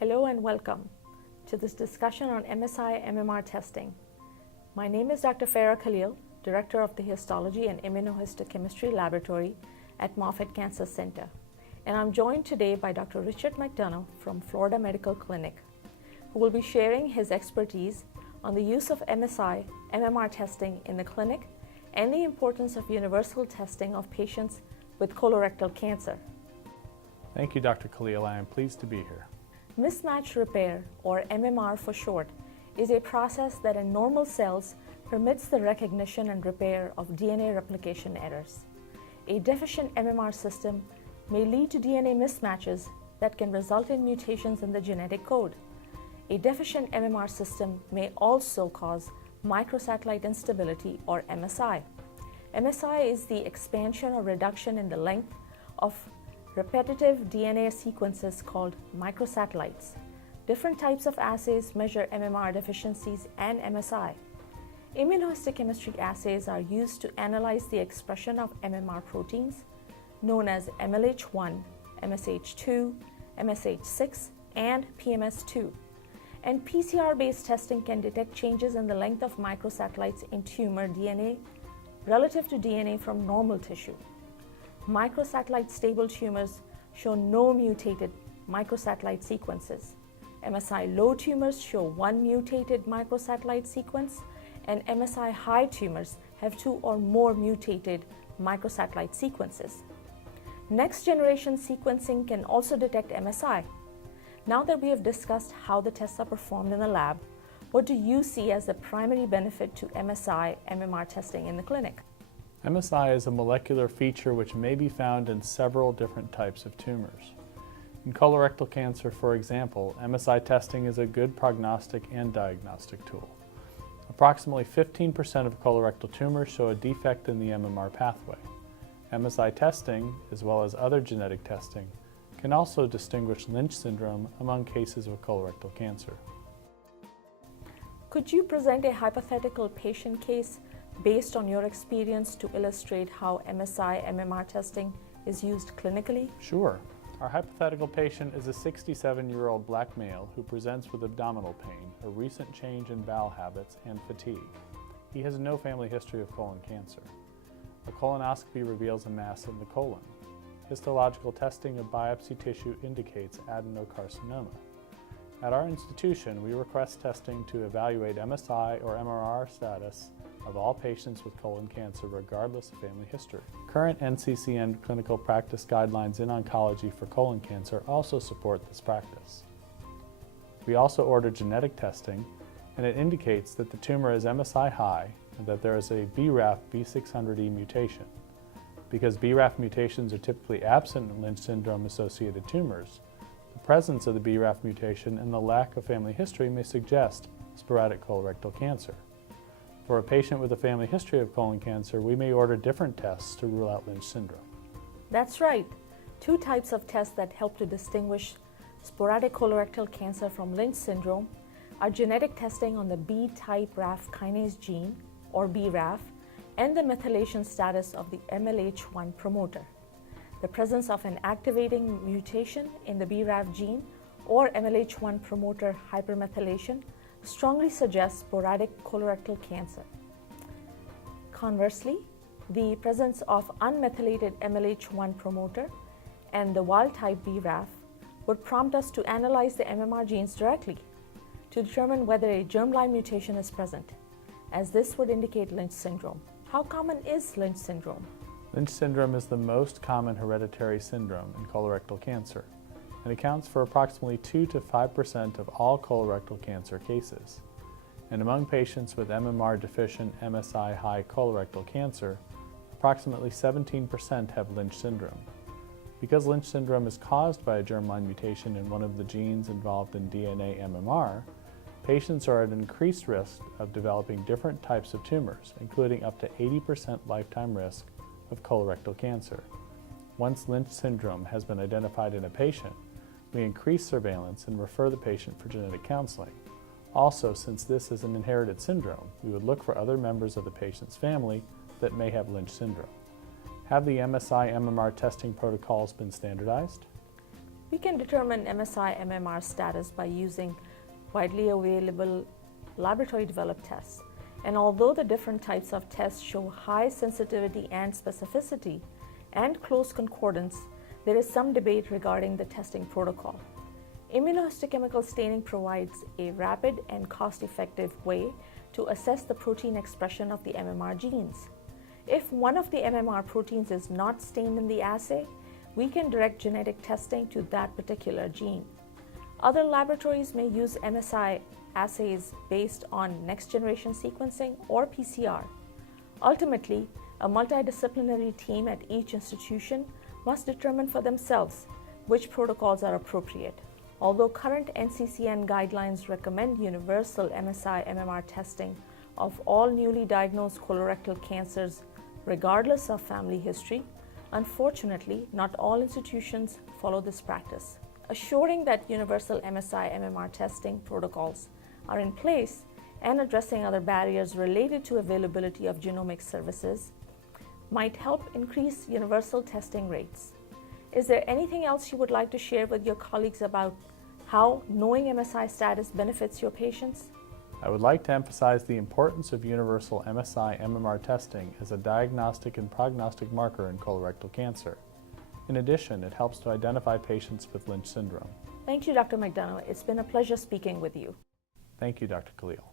Hello and welcome to this discussion on MSI MMR testing. My name is Dr. Farah Khalil, Director of the Histology and Immunohistochemistry Laboratory at Moffitt Cancer Center. And I'm joined today by Dr. Richard McDonough from Florida Medical Clinic, who will be sharing his expertise on the use of MSI MMR testing in the clinic and the importance of universal testing of patients with colorectal cancer. Thank you, Dr. Khalil. I am pleased to be here. Mismatch repair, or MMR for short, is a process that in normal cells permits the recognition and repair of DNA replication errors. A deficient MMR system may lead to DNA mismatches that can result in mutations in the genetic code. A deficient MMR system may also cause microsatellite instability, or MSI. MSI is the expansion or reduction in the length of repetitive DNA sequences called microsatellites. Different types of assays measure MMR deficiencies and MSI. Immunohistochemistry assays are used to analyze the expression of MMR proteins known as MLH1, MSH2, MSH6, and PMS2. And PCR-based testing can detect changes in the length of microsatellites in tumor DNA relative to DNA from normal tissue. Microsatellite stable tumors show no mutated microsatellite sequences. MSI low tumors show one mutated microsatellite sequence, and MSI high tumors have two or more mutated microsatellite sequences. Next generation sequencing can also detect MSI. Now that we have discussed how the tests are performed in the lab, what do you see as the primary benefit to MSI MMR testing in the clinic? MSI is a molecular feature which may be found in several different types of tumors. In colorectal cancer, for example, MSI testing is a good prognostic and diagnostic tool. Approximately 15% of colorectal tumors show a defect in the MMR pathway. MSI testing, as well as other genetic testing, can also distinguish Lynch syndrome among cases of colorectal cancer. Could you present a hypothetical patient case based on your experience to illustrate how MSI MMR testing is used clinically? Sure. Our hypothetical patient is a 67-year-old black male who presents with abdominal pain, a recent change in bowel habits, and fatigue. He has no family history of colon cancer. A colonoscopy reveals a mass in the colon. Histological testing of biopsy tissue indicates adenocarcinoma. At our institution, we request testing to evaluate MSI or MMR status of all patients with colon cancer regardless of family history. Current NCCN clinical practice guidelines in oncology for colon cancer also support this practice. We also order genetic testing, and it indicates that the tumor is MSI high and that there is a BRAF V600E mutation. Because BRAF mutations are typically absent in Lynch syndrome-associated tumors, the presence of the BRAF mutation and the lack of family history may suggest sporadic colorectal cancer. For a patient with a family history of colon cancer, we may order different tests to rule out Lynch syndrome. That's right. Two types of tests that help to distinguish sporadic colorectal cancer from Lynch syndrome are genetic testing on the B-type RAF kinase gene, or BRAF, and the methylation status of the MLH1 promoter. The presence of an activating mutation in the BRAF gene or MLH1 promoter hypermethylation strongly suggests sporadic colorectal cancer. Conversely, the presence of unmethylated MLH1 promoter and the wild-type BRAF would prompt us to analyze the MMR genes directly to determine whether a germline mutation is present, as this would indicate Lynch syndrome. How common is Lynch syndrome? Lynch syndrome is the most common hereditary syndrome in colorectal cancer and accounts for approximately 2 to 5% of all colorectal cancer cases. And among patients with MMR deficient MSI high colorectal cancer, approximately 17% have Lynch syndrome. Because Lynch syndrome is caused by a germline mutation in one of the genes involved in DNA MMR, patients are at increased risk of developing different types of tumors, including up to 80% lifetime risk of colorectal cancer. Once Lynch syndrome has been identified in a patient, we increase surveillance and refer the patient for genetic counseling. Also, since this is an inherited syndrome, we would look for other members of the patient's family that may have Lynch syndrome. Have the MSI MMR testing protocols been standardized? We can determine MSI-MMR status by using widely available laboratory-developed tests. And although the different types of tests show high sensitivity and specificity and close concordance, there is some debate regarding the testing protocol. Immunohistochemical staining provides a rapid and cost-effective way to assess the protein expression of the MMR genes. If one of the MMR proteins is not stained in the assay, we can direct genetic testing to that particular gene. Other laboratories may use MSI assays based on next-generation sequencing or PCR. Ultimately, a multidisciplinary team at each institution must determine for themselves which protocols are appropriate. Although current NCCN guidelines recommend universal MSI-MMR testing of all newly diagnosed colorectal cancers regardless of family history, unfortunately, not all institutions follow this practice. Assuring that universal MSI-MMR testing protocols are in place and addressing other barriers related to availability of genomic services might help increase universal testing rates. Is there anything else you would like to share with your colleagues about how knowing MSI status benefits your patients? I would like to emphasize the importance of universal MSI-MMR testing as a diagnostic and prognostic marker in colorectal cancer. In addition, it helps to identify patients with Lynch syndrome. Thank you, Dr. McDonough. It's been a pleasure speaking with you. Thank you, Dr. Khalil.